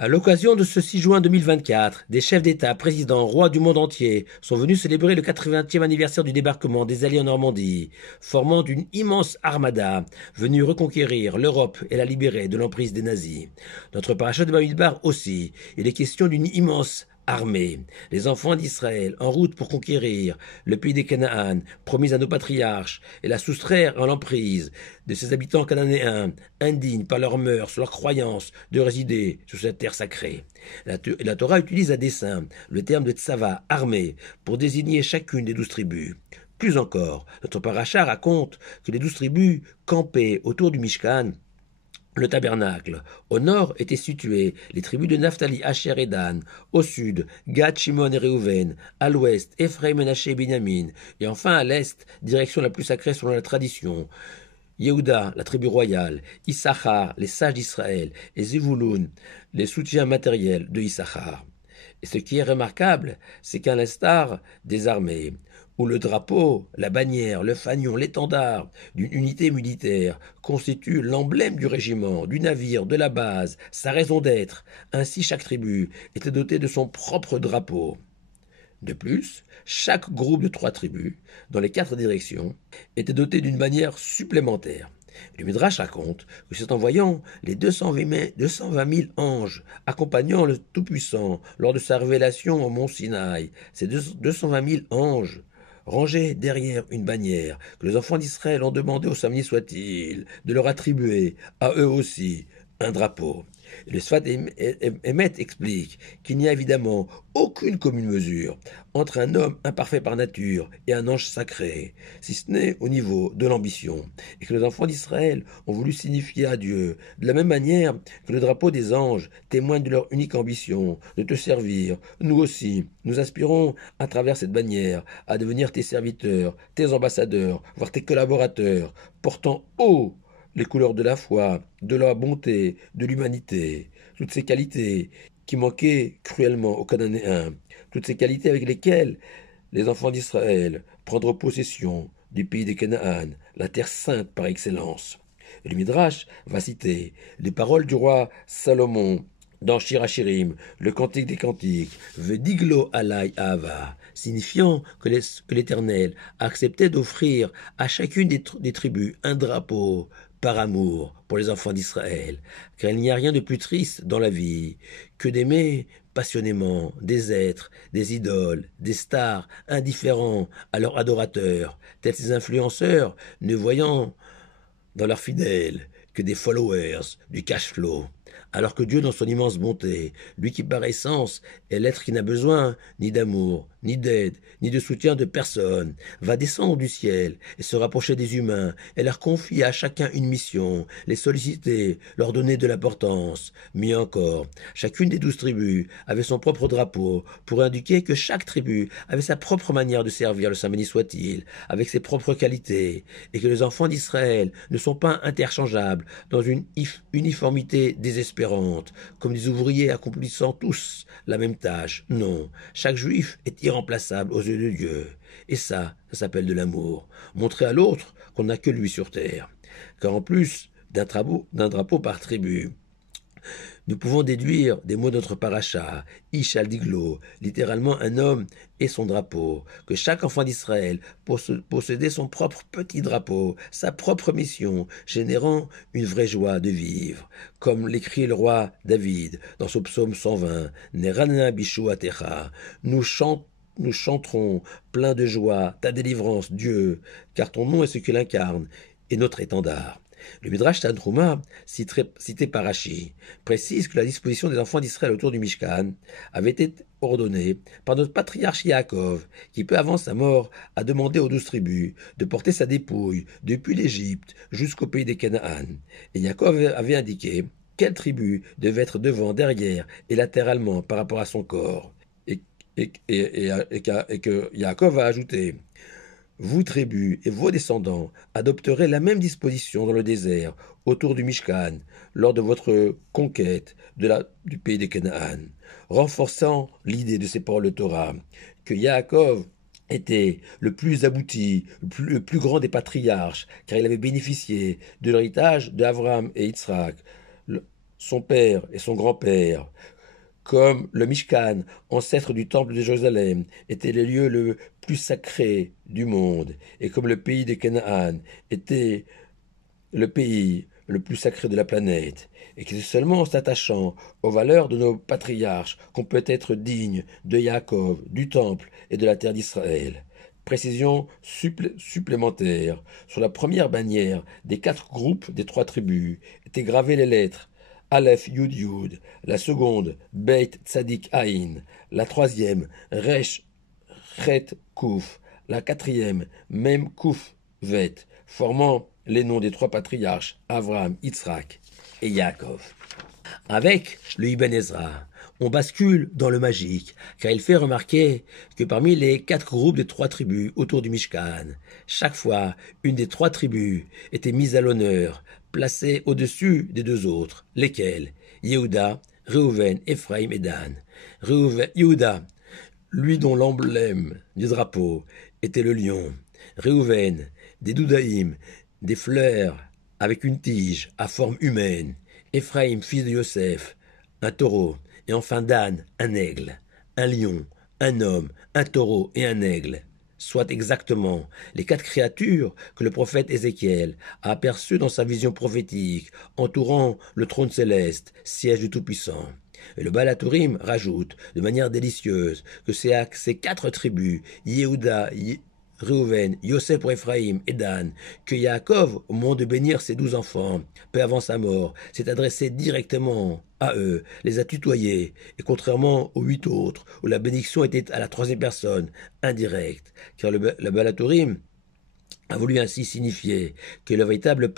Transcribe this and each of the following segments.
À l'occasion de ce 6 juin 2024, des chefs d'État, présidents, rois du monde entier sont venus célébrer le 80e anniversaire du débarquement des Alliés en Normandie, formant une immense armada venue reconquérir l'Europe et la libérer de l'emprise des nazis. Notre parachat de Bamidbar aussi, il est question d'une immense armée, les enfants d'Israël en route pour conquérir le pays des Canaan, promis à nos patriarches, et la soustraire à l'emprise de ses habitants cananéens, indignes par leurs mœurs, leurs croyances, de résider sur cette terre sacrée. La Torah utilise à dessein le terme de tsava, armée, pour désigner chacune des 12 tribus. Plus encore, notre paracha raconte que les 12 tribus campaient autour du Mishkan, le tabernacle. Au nord étaient situées les tribus de Naphtali, Asher et Dan. Au sud, Gad, Shimon et Réhouven. À l'ouest, Ephraim, Menaché et Binyamin. Et enfin à l'est, direction la plus sacrée selon la tradition, Yehuda, la tribu royale. Issachar, les sages d'Israël. Et Zivouloun, les soutiens matériels de Issachar. Et ce qui est remarquable, c'est qu'à l'instar des armées, où le drapeau, la bannière, le fanion, l'étendard d'une unité militaire constitue l'emblème du régiment, du navire, de la base, sa raison d'être, ainsi chaque tribu était dotée de son propre drapeau. De plus, chaque groupe de 3 tribus, dans les 4 directions, était doté d'une bannière supplémentaire. Le Midrash raconte que c'est en voyant les 220 000 anges accompagnant le Tout-Puissant lors de sa révélation au mont Sinaï, ces 220 000 anges rangés derrière une bannière, que les enfants d'Israël ont demandé au samedi soit-il de leur attribuer à eux aussi un drapeau. Et le Sfat Emet explique qu'il n'y a évidemment aucune commune mesure entre un homme imparfait par nature et un ange sacré, si ce n'est au niveau de l'ambition, et que les enfants d'Israël ont voulu signifier à Dieu, de la même manière que le drapeau des anges témoigne de leur unique ambition, de te servir. Nous aussi, nous aspirons, à travers cette bannière, à devenir tes serviteurs, tes ambassadeurs, voire tes collaborateurs, portant haut les couleurs de la foi, de la bonté, de l'humanité, toutes ces qualités qui manquaient cruellement aux Cananéens, toutes ces qualités avec lesquelles les enfants d'Israël prendront possession du pays des Canaan, la terre sainte par excellence. Et le Midrash va citer les paroles du roi Salomon dans Shir Hashirim, le cantique des cantiques, Vediglo alai ava, signifiant que l'Éternel acceptait d'offrir à chacune des tribus un drapeau par amour pour les enfants d'Israël, car il n'y a rien de plus triste dans la vie que d'aimer passionnément des êtres, des idoles, des stars indifférents à leurs adorateurs, tels ces influenceurs ne voyant dans leurs fidèles que des followers, du cash flow, alors que Dieu, dans son immense bonté, lui qui par essence est l'être qui n'a besoin ni d'amour, ni d'aide, ni de soutien de personne, va descendre du ciel et se rapprocher des humains et leur confier à chacun une mission, les solliciter, leur donner de l'importance. Mieux encore, chacune des 12 tribus avait son propre drapeau pour indiquer que chaque tribu avait sa propre manière de servir, le saint béni soit-il, avec ses propres qualités, et que les enfants d'Israël ne sont pas interchangeables dans une uniformité désespérante, comme des ouvriers accomplissant tous la même tâche. Non, chaque juif est irremplaçable aux yeux de Dieu. Et ça s'appelle de l'amour. Montrer à l'autre qu'on n'a que lui sur terre. Car en plus d'un drapeau par tribu, nous pouvons déduire des mots de notre paracha, Ish al Diglo, littéralement un homme et son drapeau, que chaque enfant d'Israël possédait son propre petit drapeau, sa propre mission, générant une vraie joie de vivre. Comme l'écrit le roi David dans son psaume 120, Nerana Bishu Atecha, nous chanterons plein de joie ta délivrance, Dieu, car ton nom est ce qu'il incarne, et notre étendard. Le Midrash Tanhuma, cité par Rashi, précise que la disposition des enfants d'Israël autour du Mishkan avait été ordonnée par notre patriarche Yaakov, qui peu avant sa mort a demandé aux 12 tribus de porter sa dépouille depuis l'Égypte jusqu'au pays des Canaan. Et Yaakov avait indiqué quelle tribu devait être devant, derrière et latéralement par rapport à son corps. Et que Yaakov a ajouté: vous, tribus, et vos descendants adopterez la même disposition dans le désert, autour du Mishkan, lors de votre conquête du pays des Canaan, renforçant l'idée de ces paroles de Torah, que Yaakov était le plus abouti, le plus grand des patriarches, car il avait bénéficié de l'héritage d'Abraham et Yitzhak, son père et son grand-père, comme le Mishkan, ancêtre du temple de Jérusalem, était le lieu le plus sacré du monde, et comme le pays de Canaan était le pays le plus sacré de la planète, et que c'est seulement en s'attachant aux valeurs de nos patriarches qu'on peut être digne de Yaakov, du temple et de la terre d'Israël. Précision supplémentaire. Sur la première bannière des 4 groupes des 3 tribus étaient gravées les lettres Aleph Yud Yud, la seconde Beit Tzadik Aïn, la troisième Resh Chet Kouf, la quatrième Mem Kouf Vet, formant les noms des 3 patriarches, Abraham, Yitzhak et Yaakov. Avec le Ibn Ezra, on bascule dans le magique, car il fait remarquer que parmi les 4 groupes des 3 tribus autour du Mishkan, chaque fois, une des 3 tribus était mise à l'honneur, placée au-dessus des 2 autres, lesquels Yehuda, Réhouven, Ephraim et Dan. Yehuda, lui dont l'emblème du drapeau était le lion. Réhouven, des doudaïm, des fleurs avec une tige à forme humaine. Ephraim, fils de Yosef, un taureau. Et enfin Dan, un aigle, un lion, un homme, un taureau et un aigle. Soit exactement les 4 créatures que le prophète Ézéchiel a aperçues dans sa vision prophétique, entourant le trône céleste, siège du Tout-Puissant. Et le Baal HaTurim rajoute, de manière délicieuse, que c'est à ces 4 tribus, Yehuda, Réhouven, Yosef pour Ephraim et Dan, que Yaakov, au moment de bénir ses 12 enfants, peu avant sa mort, s'est adressé directement à eux, les a tutoyés, et contrairement aux 8 autres, où la bénédiction était à la 3e personne, indirecte, car le Baal HaTurim a voulu ainsi signifier que le véritable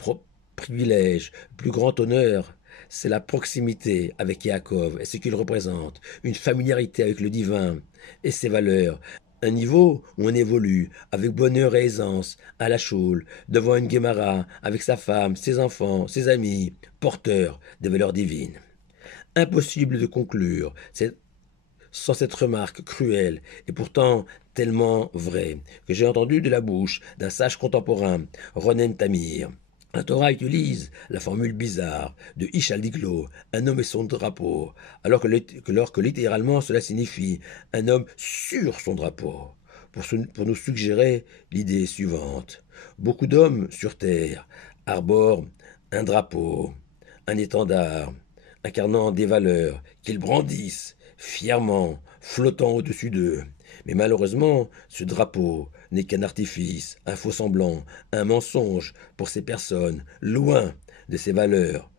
privilège, le plus grand honneur, c'est la proximité avec Yaakov et ce qu'il représente, une familiarité avec le divin et ses valeurs, un niveau où on évolue avec bonheur et aisance à la choule, devant une Guémara, avec sa femme, ses enfants, ses amis, porteurs des valeurs divines. Impossible de conclure sans cette remarque cruelle et pourtant tellement vraie que j'ai entendue de la bouche d'un sage contemporain, Ronen Tamir. La Torah utilise la formule bizarre de Ish al Diglo, un homme et son drapeau, alors que littéralement cela signifie un homme sur son drapeau, pour nous suggérer l'idée suivante. Beaucoup d'hommes sur terre arborent un drapeau, un étendard, incarnant des valeurs qu'ils brandissent fièrement, flottant au-dessus d'eux. Mais malheureusement, ce drapeau n'est qu'un artifice, un faux semblant, un mensonge pour ces personnes, loin de ces valeurs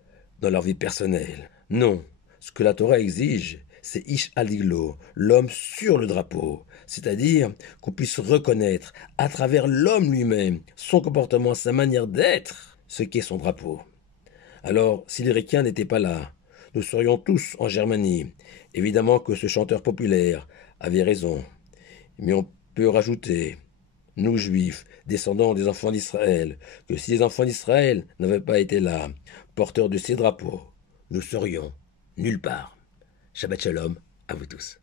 dans leur vie personnelle. Non, ce que la Torah exige, c'est Ish al-Diglo, l'homme sur le drapeau, c'est-à-dire qu'on puisse reconnaître à travers l'homme lui-même, son comportement, sa manière d'être, ce qu'est son drapeau. Alors, si les Réquiens n'étaient pas là, nous serions tous en Germanie. Évidemment que ce chanteur populaire avait raison. Mais on peut rajouter, nous juifs, descendants des enfants d'Israël, que si les enfants d'Israël n'avaient pas été là, porteurs de ces drapeaux, nous serions nulle part. Shabbat Shalom à vous tous.